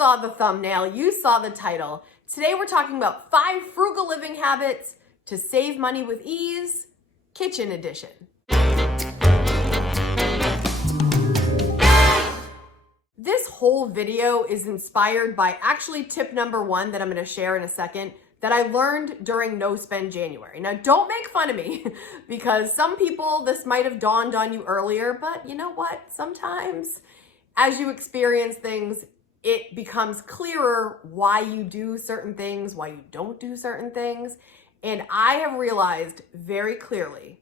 saw the thumbnail, you saw the title. Today we're talking about 5 frugal living habits to save money with ease, kitchen edition. This whole video is inspired by actually tip number 1 that I'm gonna share in a second that I learned during No Spend January. Now don't make fun of me because some people this might have dawned on you earlier, but you know what? Sometimes as you experience things, it becomes clearer why you do certain things, why you don't do certain things. And I have realized very clearly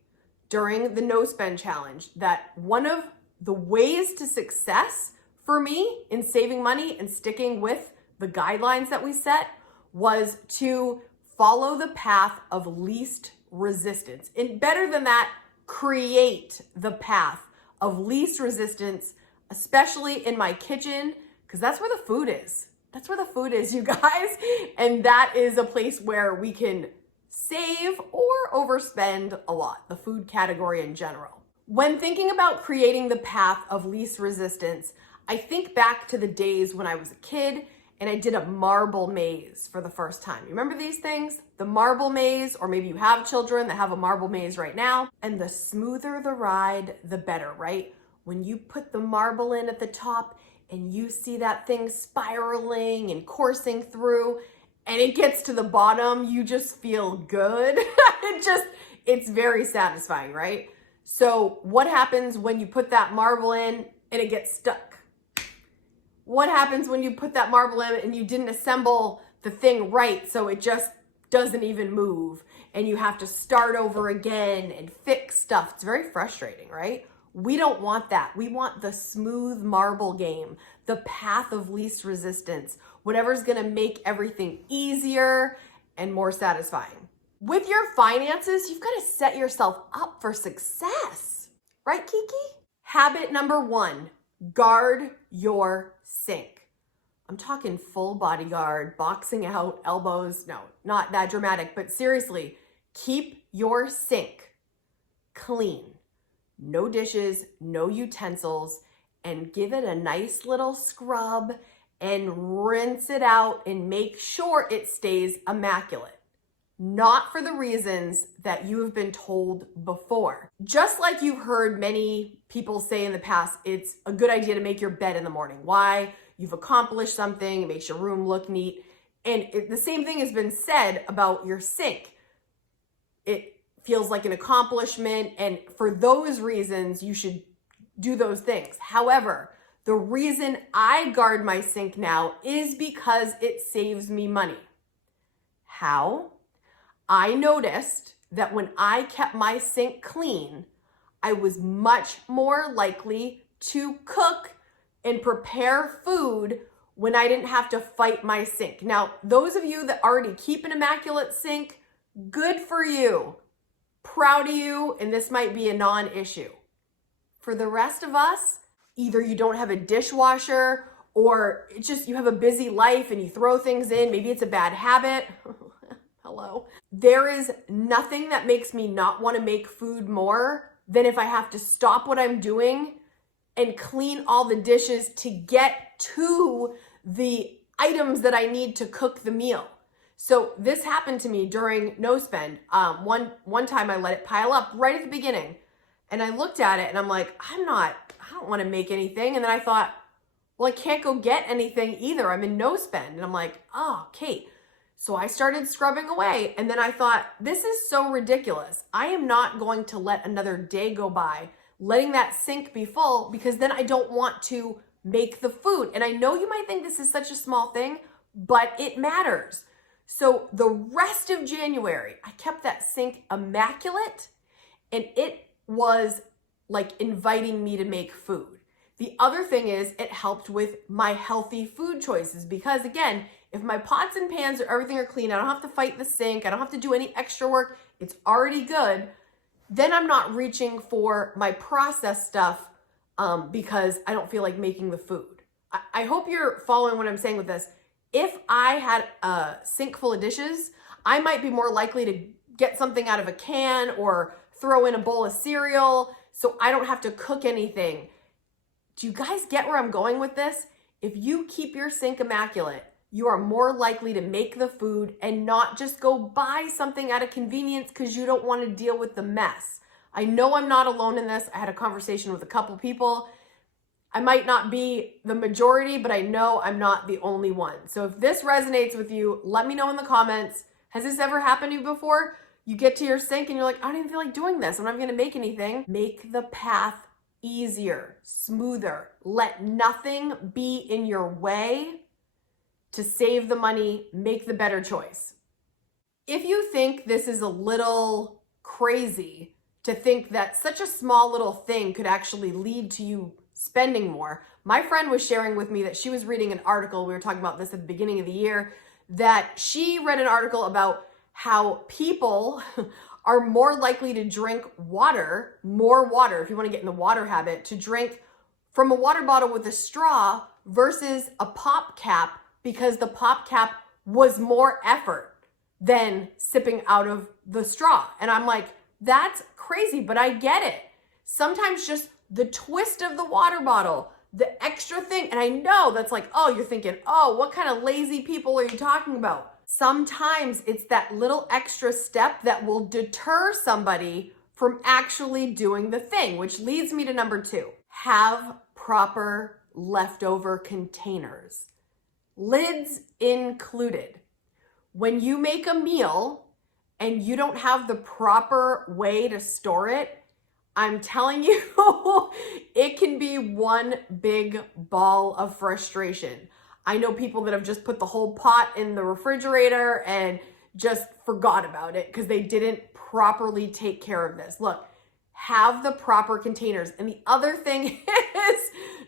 during the No Spend Challenge that one of the ways to success for me in saving money and sticking with the guidelines that we set was to follow the path of least resistance. And better than that, create the path of least resistance, especially in my kitchen, because that's where the food is. That's where the food is, you guys. And that is a place where we can save or overspend a lot, the food category in general. When thinking about creating the path of least resistance, I think back to the days when I was a kid and I did a marble maze for the first time. You remember these things? The marble maze, or maybe you have children that have a marble maze right now. And the smoother the ride, the better, right? When you put the marble in at the top and you see that thing spiraling and coursing through and it gets to the bottom, you just feel good. It's very satisfying, right? So what happens when you put that marble in and it gets stuck? What happens when you put that marble in and you didn't assemble the thing right, so it just doesn't even move and you have to start over again and fix stuff? It's very frustrating, right? We don't want that. We want the smooth marble game, the path of least resistance, whatever's gonna make everything easier and more satisfying. With your finances, you've gotta set yourself up for success, right, Kiki? Habit number 1, guard your sink. I'm talking full bodyguard, boxing out, elbows. No, not that dramatic, but seriously, keep your sink clean. No dishes, no utensils, and give it a nice little scrub and rinse it out and make sure it stays immaculate. Not for the reasons that you have been told before. Just like you've heard many people say in the past, it's a good idea to make your bed in the morning. Why? You've accomplished something, it makes your room look neat. And the same thing has been said about your sink. It feels like an accomplishment, and for those reasons, you should do those things. However, the reason I guard my sink now is because it saves me money. How? I noticed that when I kept my sink clean, I was much more likely to cook and prepare food when I didn't have to fight my sink. Now, those of you that already keep an immaculate sink, good for you. Proud of you, and this might be a non-issue. For the rest of us, either you don't have a dishwasher or it's just you have a busy life and you throw things in, maybe it's a bad habit. Hello. There is nothing that makes me not want to make food more than if I have to stop what I'm doing and clean all the dishes to get to the items that I need to cook the meal. So this happened to me during No Spend. One time I let it pile up right at the beginning and I looked at it and I'm like, I don't want to make anything. And then I thought, well, I can't go get anything either. I'm in No Spend. And I'm like, oh, Kate. So I started scrubbing away and then I thought, this is so ridiculous. I am not going to let another day go by letting that sink be full because then I don't want to make the food. And I know you might think this is such a small thing, but it matters. So the rest of January, I kept that sink immaculate and it was like inviting me to make food. The other thing is it helped with my healthy food choices because again, if my pots and pans or everything are clean, I don't have to fight the sink, I don't have to do any extra work, it's already good, then I'm not reaching for my processed stuff because I don't feel like making the food. I hope you're following what I'm saying with this. If I had a sink full of dishes, I might be more likely to get something out of a can or throw in a bowl of cereal so I don't have to cook anything. Do you guys get where I'm going with this? If you keep your sink immaculate, you are more likely to make the food and not just go buy something out of convenience because you don't want to deal with the mess. I know I'm not alone in this. I had a conversation with a couple people. I might not be the majority, but I know I'm not the only one. So if this resonates with you, let me know in the comments. Has this ever happened to you before? You get to your sink and you're like, I don't even feel like doing this. I'm not going to make anything. Make the path easier, smoother. Let nothing be in your way to save the money, make the better choice. If you think this is a little crazy to think that such a small little thing could actually lead to you spending more, my friend was sharing with me that she was reading an article, we were talking about this at the beginning of the year, that she read an article about how people are more likely to drink water, more water, if you want to get in the water habit, to drink from a water bottle with a straw versus a pop cap, because the pop cap was more effort than sipping out of the straw. And I'm like, that's crazy, but I get it. Sometimes just the twist of the water bottle, the extra thing, and I know that's like, oh, you're thinking, oh, what kind of lazy people are you talking about? Sometimes it's that little extra step that will deter somebody from actually doing the thing, which leads me to number 2. Have proper leftover containers. Lids included. When you make a meal and you don't have the proper way to store it, I'm telling you, it can be one big ball of frustration. I know people that have just put the whole pot in the refrigerator and just forgot about it because they didn't properly take care of this. Look, have the proper containers. And the other thing is,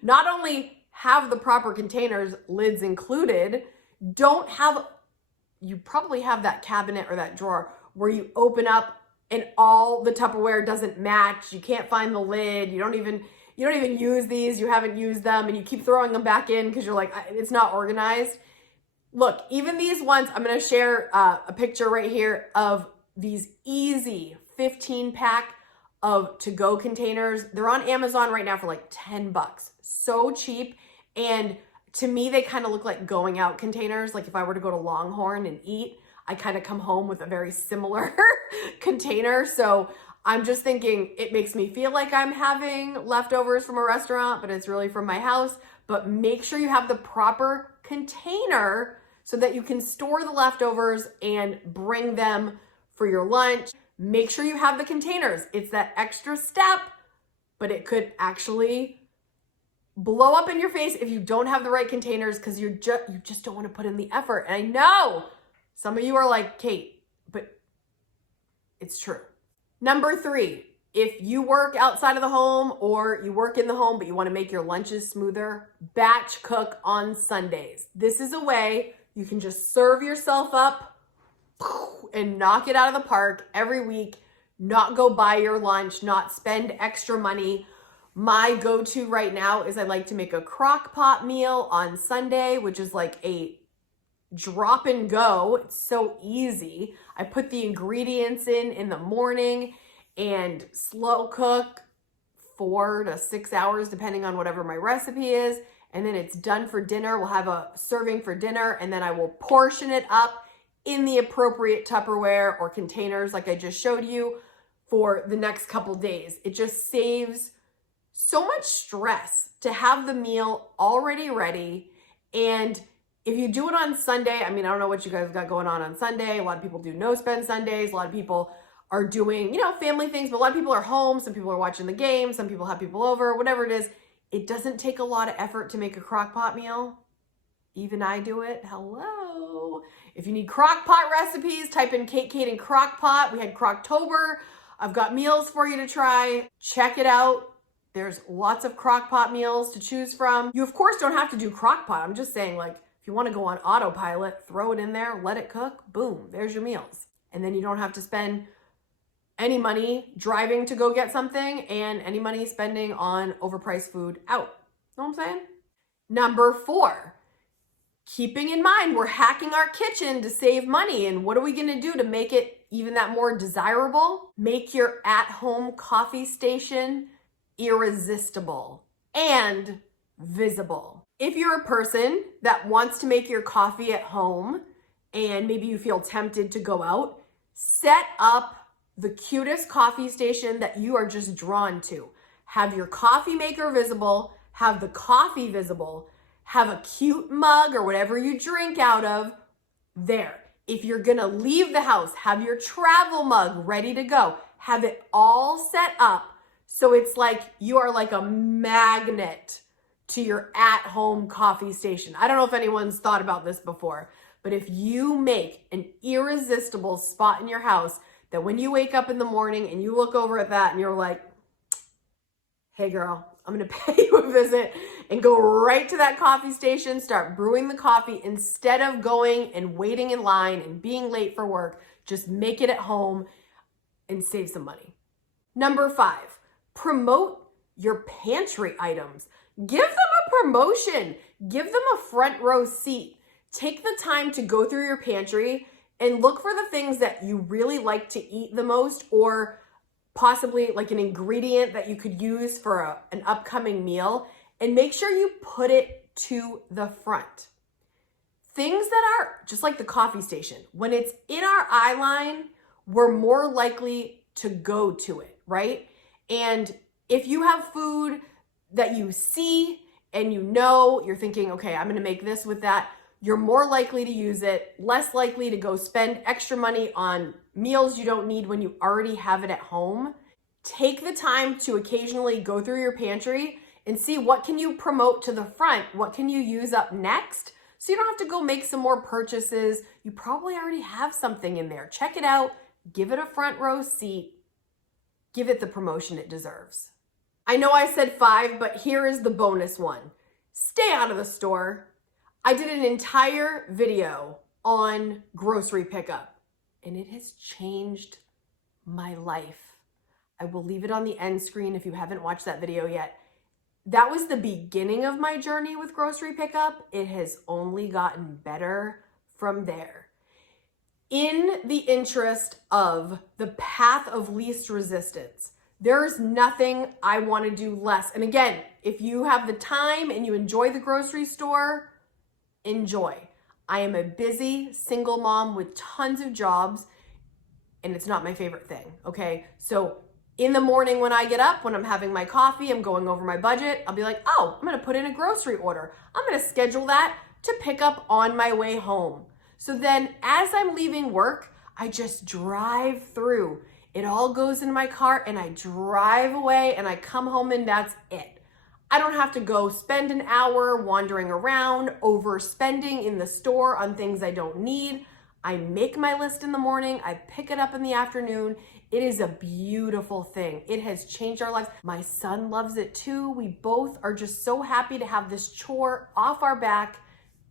not only have the proper containers, lids included, you probably have that cabinet or that drawer where you open up and all the Tupperware doesn't match. You can't find the lid. You don't even use these. You haven't used them and you keep throwing them back in because you're like, it's not organized. Look, even these ones, I'm going to share a picture right here of these easy 15-pack of to-go containers. They're on Amazon right now for like $10. So cheap. And to me, they kind of look like going out containers. Like if I were to go to Longhorn and eat, I kind of come home with a very similar container. So I'm just thinking it makes me feel like I'm having leftovers from a restaurant, but it's really from my house. But make sure you have the proper container so that you can store the leftovers and bring them for your lunch. Make sure you have the containers. It's that extra step, but it could actually blow up in your face if you don't have the right containers because you just don't want to put in the effort. And I know some of you are like, Kate, but it's true. Number 3, if you work outside of the home or you work in the home, but you want to make your lunches smoother, batch cook on Sundays. This is a way you can just serve yourself up and knock it out of the park every week, not go buy your lunch, not spend extra money. My go-to right now is I like to make a crock pot meal on Sunday, which is like a drop and go. It's so easy. I put the ingredients in the morning and slow cook 4 to 6 hours, depending on whatever my recipe is. And then it's done for dinner. We'll have a serving for dinner, and then I will portion it up in the appropriate Tupperware or containers like I just showed you for the next couple days. It just saves so much stress to have the meal already ready. And if you do it on Sunday, I mean, I don't know what you guys got going on Sunday. A lot of people do no-spend Sundays. A lot of people are doing, family things, but a lot of people are home. Some people are watching the game. Some people have people over, whatever it is. It doesn't take a lot of effort to make a crock pot meal. Even I do it. Hello. If you need crock pot recipes, type in Kate Kaden crock pot. We had Crocktober. I've got meals for you to try. Check it out. There's lots of crock pot meals to choose from. You, of course, don't have to do crock pot. I'm just saying, like, if you want to go on autopilot, throw it in there, let it cook, boom, there's your meals. And then you don't have to spend any money driving to go get something and any money spending on overpriced food out. Know what I'm saying? Number 4, keeping in mind we're hacking our kitchen to save money. And what are we going to do to make it even that more desirable? Make your at-home coffee station irresistible and visible. If you're a person that wants to make your coffee at home and maybe you feel tempted to go out, set up the cutest coffee station that you are just drawn to. Have your coffee maker visible, have the coffee visible, have a cute mug or whatever you drink out of there. If you're gonna leave the house, have your travel mug ready to go. Have it all set up so it's like you are like a magnet to your at-home coffee station. I don't know if anyone's thought about this before, but if you make an irresistible spot in your house that when you wake up in the morning and you look over at that and you're like, hey girl, I'm gonna pay you a visit, and go right to that coffee station, start brewing the coffee instead of going and waiting in line and being late for work. Just make it at home and save some money. Number 5, promote your pantry items. Give them a promotion. Give them a front row seat. Take the time to go through your pantry and look for the things that you really like to eat the most, or possibly like an ingredient that you could use for an upcoming meal, and make sure you put it to the front. Things that are just like the coffee station, when it's in our eye line, we're more likely to go to it, right? And if you have food that you see and you know, you're thinking, okay, I'm gonna make this with that, you're more likely to use it, less likely to go spend extra money on meals you don't need when you already have it at home. Take the time to occasionally go through your pantry and see what can you promote to the front, what can you use up next, so you don't have to go make some more purchases. You probably already have something in there. Check it out, give it a front row seat, give it the promotion it deserves. I know I said 5, but here is the bonus one. Stay out of the store. I did an entire video on grocery pickup, and it has changed my life. I will leave it on the end screen if you haven't watched that video yet. That was the beginning of my journey with grocery pickup. It has only gotten better from there. In the interest of the path of least resistance, there's nothing I want to do less. And again, if you have the time and you enjoy the grocery store, enjoy. I am a busy single mom with tons of jobs, and it's not my favorite thing, okay? So in the morning when I get up, when I'm having my coffee, I'm going over my budget, I'll be like, oh, I'm gonna put in a grocery order. I'm gonna schedule that to pick up on my way home. So then as I'm leaving work, I just drive through. It all goes in my car and I drive away and I come home and that's it. I don't have to go spend an hour wandering around, overspending in the store on things I don't need. I make my list in the morning, I pick it up in the afternoon. It is a beautiful thing. It has changed our lives. My son loves it too. We both are just so happy to have this chore off our back,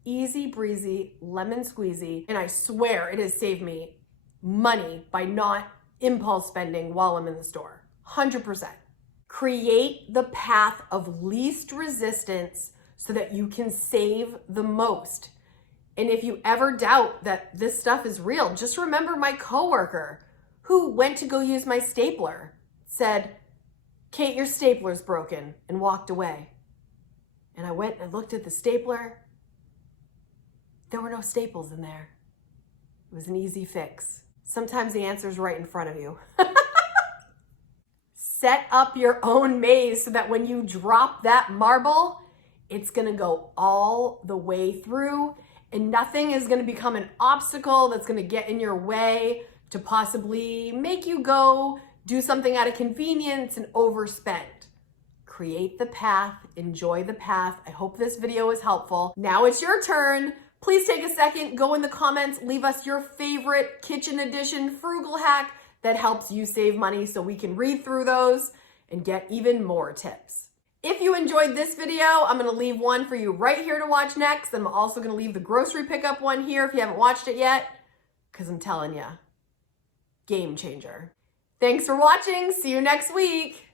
easy breezy, lemon squeezy. And I swear it has saved me money by not impulse spending while I'm in the store, 100%. Create the path of least resistance so that you can save the most. And if you ever doubt that this stuff is real, just remember my coworker who went to go use my stapler, said, Kate, your stapler's broken, and walked away. And I went and looked at the stapler. There were no staples in there. It was an easy fix. Sometimes the answer's right in front of you. Set up your own maze so that when you drop that marble, it's gonna go all the way through and nothing is gonna become an obstacle that's gonna get in your way to possibly make you go do something out of convenience and overspend. Create the path, enjoy the path. I hope this video was helpful. Now it's your turn. Please take a second, go in the comments, leave us your favorite kitchen edition frugal hack that helps you save money so we can read through those and get even more tips. If you enjoyed this video, I'm gonna leave one for you right here to watch next. I'm also gonna leave the grocery pickup one here if you haven't watched it yet, because I'm telling you, game changer. Thanks for watching. See you next week.